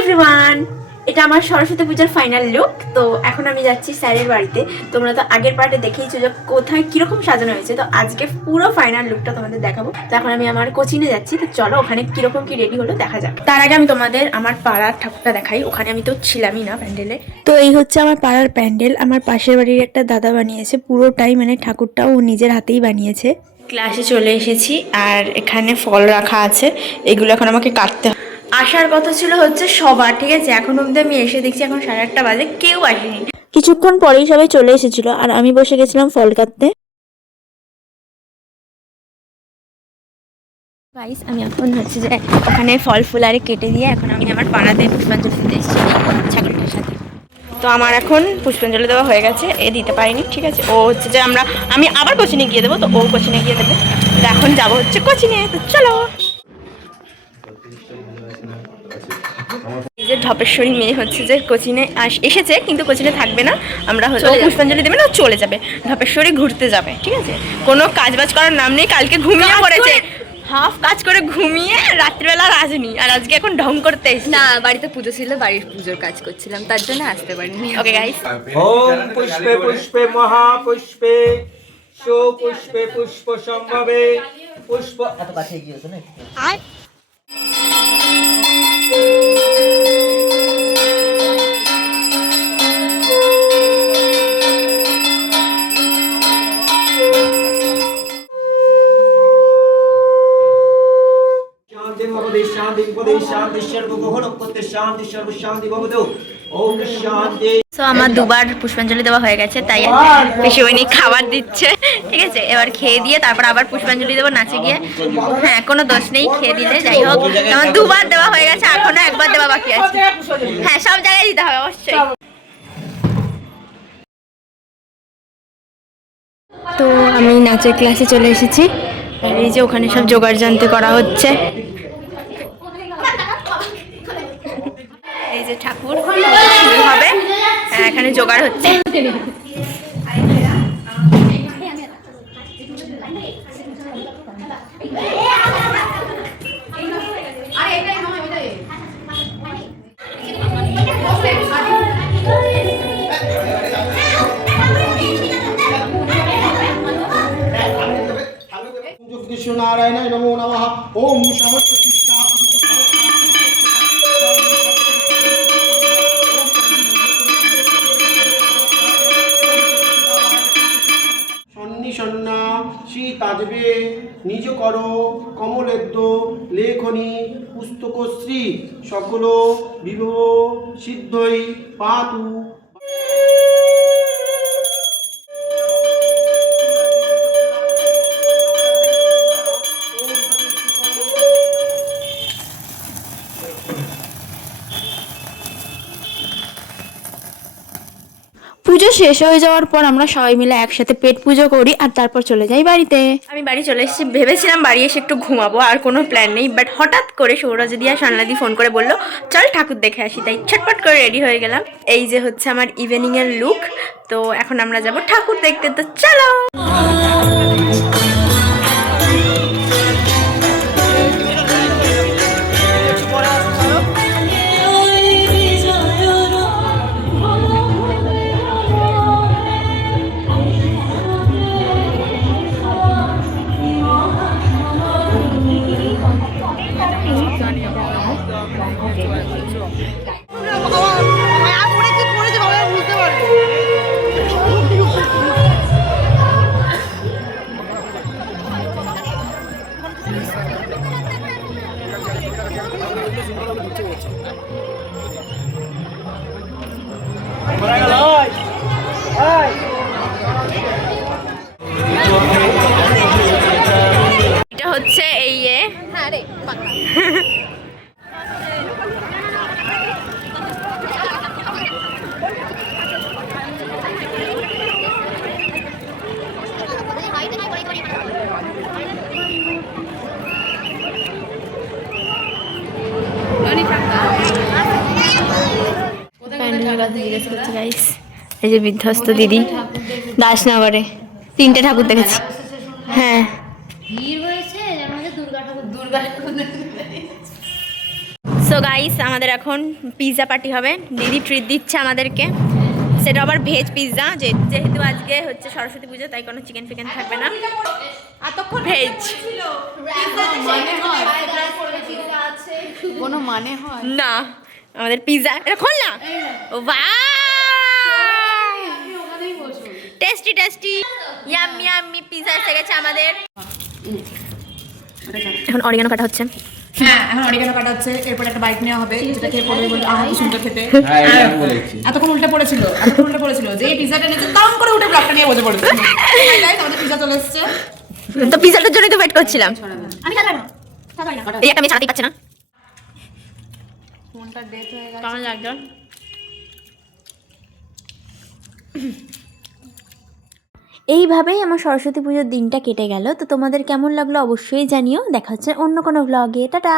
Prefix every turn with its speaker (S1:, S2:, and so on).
S1: Everyone, এটা আমার সরস্বতী পূজার ফাইনাল লুক তো এখন আমি যাচ্ছি স্যারের বাড়িতে। তোমরা তো আগের পার্টে দেখেইছো যে কোথায় কীরকম সাজানো হয়েছে, তো আজকে পুরো ফাইনাল লুকটা তোমাদের দেখাবো। তো এখন আমি আমার কোচিনে যাচ্ছি, তো চলো ওখানে কীরকম কি রেডি হলো দেখা যাক। তার আগে আমি তোমাদের আমার পাড়ার ঠাকুরটা দেখাই, ওখানে আমি তো ছিলামই না প্যান্ডেলে। তো এই হচ্ছে আমার পাড়ার প্যান্ডেল, আমার পাশের বাড়ির একটা দাদা বানিয়েছে, পুরোটাই মানে ঠাকুরটাও ও নিজের হাতেই বানিয়েছে। ক্লাসে চলে এসেছি, আর এখানে ফল রাখা আছে, এগুলো এখন আমাকে কাটতে হবে আসার কথা ছিল হচ্ছে সবার, ঠিক আছে? এখন অবধি আমি এসে দেখছি এখন সাড়ে আটটা বাজে, কেউ আসেনি। কিছুক্ষণ পরেই সবাই চলে এসেছিল, আর আমি বসে গেছিলাম ফল কাটতে। গাইস আমি এখন হচ্ছে যে ওখানে ফল ফুল আরে কেটে দিয়ে এখন আমি আমার পাড়াতে পুষ্পাঞ্জলি দিতে এসেছি ছাগলটার সাথে। তো আমার এখন পুষ্পাঞ্জলি দেওয়া হয়ে গেছে, এ দিতে পারিনি, ঠিক আছে? ও হচ্ছে যে আমরা, আমি আবার কোচিনে গিয়ে দেবো, তো ও কোচিনে গিয়ে দেবে। তো এখন যাব হচ্ছে কোচিনে, তো চলো। ঢপেশ্বরী মেয়ে হচ্ছে যে কোচিনে আস- এসেছে কিন্তু কোচিনে থাকবে না। আমরা হচ্ছে পুষ্পাঞ্জলি দেবে না ও চলে যাবে। ঢপেশ্বরী ঘুরতে যাবে ঠিক আছে? কোনো কাজ বাজ করার নাম নেই কালকে ঘুমিয়ে পড়েছে। হাফ কাজ করে ঘুমিয়ে রাত্রিবেলা আর আসেনি আর আজকে এখন ঢং করতে এসেছে।
S2: না বাড়িতে পুজো ছিল বাড়ির পুজোর কাজ করছিলাম তার জন্য আসতে পারিনি।
S1: ওকে গাইস
S3: ওম পুষ্পে পুষ্পে মহাপুষ্পে সুপুষ্পে পুষ্প সম্ভবে। পুষ্প এত কাছে গিয়েছো না
S1: সো আমার দুবার পুষ্পাঞ্জলি দেওয়া হয়ে গেছে তাই বেশি ওই খাবার দিচ্ছে। ঠিক আছে এবার খেয়ে দিয়ে তারপর আবার পুষ্পাঞ্জলি দেবো নাচে গিয়ে। হ্যাঁ কোনো দোষ নেই খেয়ে দিলে যাই হোক। আমার দুবার দেওয়া হয়ে গেছে এখনও একবার দেওয়া বাকি আছে। হ্যাঁ সব জায়গায় দিতে হবে অবশ্যই। তো আমি নাচের ক্লাসে চলে এসেছি। আর এই যে ওখানে সব জোগাড় জানতে করা হচ্ছে। এই যে ঠাকুর শুরু হবে। এখানে জোগাড় হচ্ছে।
S4: নারায়ণ নমো নমঃ। ওম সমস্ত সীতাজবে নিজ কর কমলেদ্য লেখনী পুস্তকশ্রী সকল বিভব সিদ্ধই পাতু।
S1: শেষ হয়ে যাওয়ার পর আমরা সবাই মিলে একসাথে পেট পুজো করি আর তারপর চলে যাই বাড়িতে। আমি বাড়ি চলে এসেছি, ভেবেছিলাম বাড়ি এসে একটু ঘুমাবো, আর কোনো প্ল্যান নেই বাট হঠাৎ করে সৌরজ আর সানলাদি ফোন করে বলল, চল ঠাকুর দেখে আসি। তাই ছটপট করে রেডি হয়ে গেলাম। এই যে হচ্ছে আমার ইভিনিং এর লুক তো এখন আমরা যাব ঠাকুর দেখতে। তো চলো! 家 করছি গাইস এই যে বিধ্বস্ত দিদি দাসনগরে তিনটে ঠাকুর দেখেছি। হ্যাঁ। সো গাইস আমাদের এখন পিৎজা পার্টি হবে। দিদি ট্রিট দিচ্ছে আমাদেরকে। সেটা আবার ভেজ পিৎজা যে যেহেতু আজকে হচ্ছে সরস্বতী পুজো তাই কোনো চিকেন ফিকেন থাকবে না। ভেজ
S2: কোনো মানে হয়?
S1: না। আমাদের পিৎজা এটা খোল না tasty tasty yummy yummy pizza এসে গেছে আমাদের এখন অরিগানো কাটা হচ্ছে।
S5: হ্যাঁ এখন অরিগানো কাটা হচ্ছে। এরপর একটা বাইক নেওয়া হবে। যেটা খেয়ে পড়বে বলে আহ কি সুন্দর খেতে।
S3: হ্যাঁ আমি
S5: এতক্ষণ উল্টে পড়েছিল এতক্ষণ উল্টে পড়েছিল যে পিজাটা তাম করে উঠে ব্লকটা নিয়ে বসে পড়েছে। আমাদের পিজা চলে এসেছে।
S1: তো পিৎজাটার জন্যই তো ওয়েট করছিলাম। এই একটা আমি পারছি না।
S2: ফোনটা ডেট হয়ে গেছে।
S1: কেমন লাগল এইভাবেই আমার সরস্বতী পুজোর দিনটা কেটে গেল। তো তোমাদের কেমন লাগল অবশ্যই জানিও। দেখা হচ্ছে অন্য কোনো ভ্লগে টাটা!